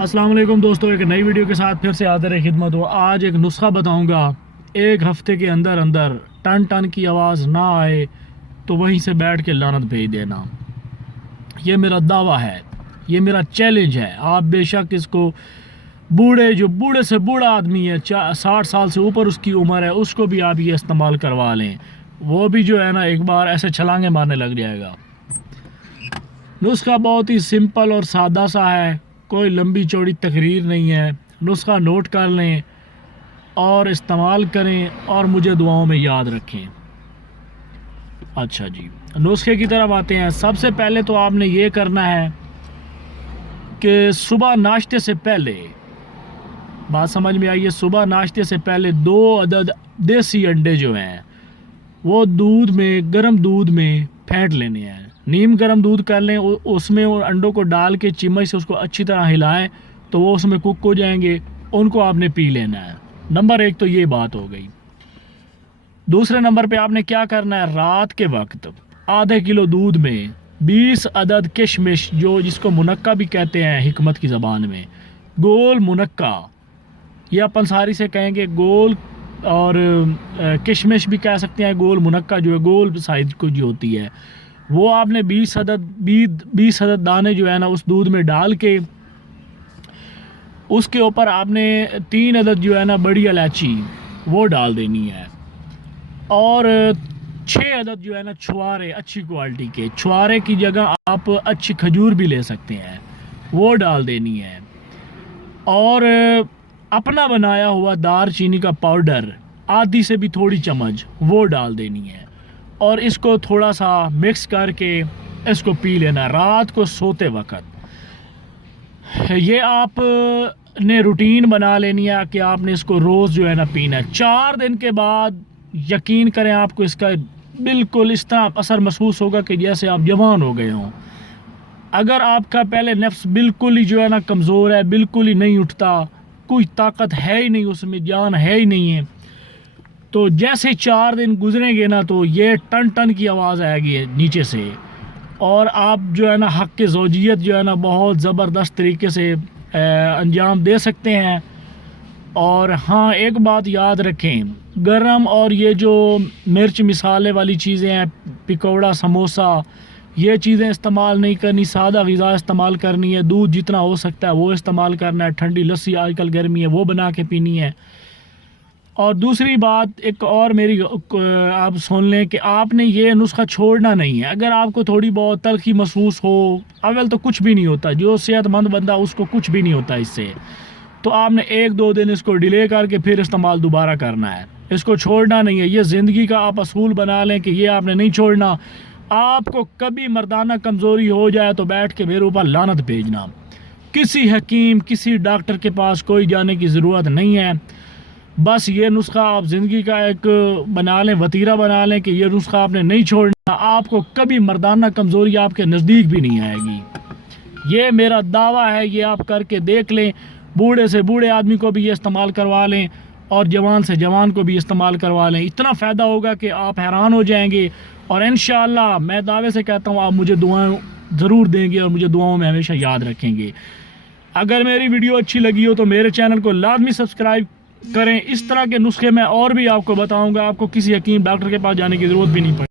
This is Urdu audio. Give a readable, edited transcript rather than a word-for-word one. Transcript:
السلام علیکم دوستو، ایک نئی ویڈیو کے ساتھ پھر سے حاضر ہے خدمت ہو۔ آج ایک نسخہ بتاؤں گا، ایک ہفتے کے اندر اندر ٹن ٹن کی آواز نہ آئے تو وہیں سے بیٹھ کے لعنت بھیج دینا۔ یہ میرا دعویٰ ہے، یہ میرا چیلنج ہے۔ آپ بے شک اس کو بوڑھے سے بوڑھا آدمی ہے، 60 سال سے اوپر اس کی عمر ہے، اس کو بھی آپ یہ استعمال کروا لیں، وہ بھی جو ہے نا ایک بار ایسے چھلانگیں مارنے لگ جائے گا۔ نسخہ بہت ہی سمپل اور سادہ سا ہے، کوئی لمبی چوڑی تقریر نہیں ہے۔ نسخہ نوٹ کر لیں اور استعمال کریں اور مجھے دعاؤں میں یاد رکھیں۔ اچھا جی، نسخے کی طرف آتے ہیں۔ سب سے پہلے تو آپ نے یہ کرنا ہے کہ صبح ناشتے سے پہلے، بات سمجھ میں آئیے، صبح ناشتے سے پہلے 2 عدد دیسی انڈے جو ہیں وہ گرم دودھ میں پھینٹ لینے ہیں۔ نیم گرم دودھ کر لیں، اس میں انڈوں کو ڈال کے چمچ سے اس کو اچھی طرح ہلائیں تو وہ اس میں کک ہو جائیں گے، ان کو آپ نے پی لینا ہے۔ نمبر 1 تو یہ بات ہو گئی۔ دوسرے نمبر پہ آپ نے کیا کرنا ہے، رات کے وقت ½ کلو دودھ میں 20 عدد کشمش، جس کو منقع بھی کہتے ہیں حکمت کی زبان میں، گول منقع، یہ اپن ساری سے کہیں گے گول، اور کشمش بھی کہہ سکتے ہیں گول منقع، جو ہے گول سائز کو جو ہوتی ہے، وہ آپ نے 20 عدد دانے جو ہے نا اس دودھ میں ڈال کے اس کے اوپر آپ نے 3 عدد جو ہے نا بڑی الائچی وہ ڈال دینی ہے، اور 6 عدد جو ہے نا چھوارے، اچھی کوالٹی کے چھوارے کی جگہ آپ اچھی کھجور بھی لے سکتے ہیں، وہ ڈال دینی ہے، اور اپنا بنایا ہوا دار چینی کا پاؤڈر آدھی سے بھی تھوڑی چمچ وہ ڈال دینی ہے، اور اس کو تھوڑا سا مکس کر کے اس کو پی لینا رات کو سوتے وقت۔ یہ آپ نے روٹین بنا لینی ہے کہ آپ نے اس کو روز جو ہے نا پینا ہے۔ 4 دن کے بعد یقین کریں آپ کو اس کا بالکل اس طرح اثر محسوس ہوگا کہ جیسے آپ جوان ہو گئے ہوں۔ اگر آپ کا پہلے نفس بالکل ہی جو ہے نا کمزور ہے، بالکل ہی نہیں اٹھتا، کوئی طاقت ہے ہی نہیں، اس میں جان ہے ہی نہیں ہے، تو جیسے 4 دن گزریں گے نا تو یہ ٹن ٹن کی آواز آئے گی نیچے سے، اور آپ جو ہے نا حق کے زوجیت جو ہے نا بہت زبردست طریقے سے انجام دے سکتے ہیں۔ اور ہاں ایک بات یاد رکھیں، گرم اور یہ جو مرچ مسالے والی چیزیں ہیں، پکوڑا، سموسا، یہ چیزیں استعمال نہیں کرنی، سادہ غذا استعمال کرنی ہے، دودھ جتنا ہو سکتا ہے وہ استعمال کرنا ہے، ٹھنڈی لسی آج کل گرمی ہے وہ بنا کے پینی ہے۔ اور دوسری بات ایک اور میری آپ سن لیں کہ آپ نے یہ نسخہ چھوڑنا نہیں ہے۔ اگر آپ کو تھوڑی بہت تلخی محسوس ہو، اول تو کچھ بھی نہیں ہوتا، جو صحت مند بندہ اس کو کچھ بھی نہیں ہوتا اس سے، تو آپ نے 1-2 دن اس کو ڈیلے کر کے پھر استعمال دوبارہ کرنا ہے، اس کو چھوڑنا نہیں ہے۔ یہ زندگی کا آپ اصول بنا لیں کہ یہ آپ نے نہیں چھوڑنا۔ آپ کو کبھی مردانہ کمزوری ہو جائے تو بیٹھ کے میرے اوپر لعنت بھیجنا، کسی حکیم، کسی ڈاکٹر کے پاس کوئی جانے کی ضرورت نہیں ہے۔ بس یہ نسخہ آپ زندگی کا ایک بنا لیں، وتیرہ بنا لیں کہ یہ نسخہ آپ نے نہیں چھوڑنا، آپ کو کبھی مردانہ کمزوری آپ کے نزدیک بھی نہیں آئے گی۔ یہ میرا دعویٰ ہے، یہ آپ کر کے دیکھ لیں، بوڑھے سے بوڑھے آدمی کو بھی یہ استعمال کروا لیں اور جوان سے جوان کو بھی استعمال کروا لیں، اتنا فائدہ ہوگا کہ آپ حیران ہو جائیں گے، اور انشاءاللہ میں دعوے سے کہتا ہوں آپ مجھے دعائیں ضرور دیں گے اور مجھے دعاؤں میں ہمیشہ یاد رکھیں گے۔ اگر میری ویڈیو اچھی لگی ہو تو میرے چینل کو لازمی سبسکرائب کریں، اس طرح کے نسخے میں اور بھی آپ کو بتاؤں گا، آپ کو کسی حکیم ڈاکٹر کے پاس جانے کی ضرورت بھی نہیں پڑے۔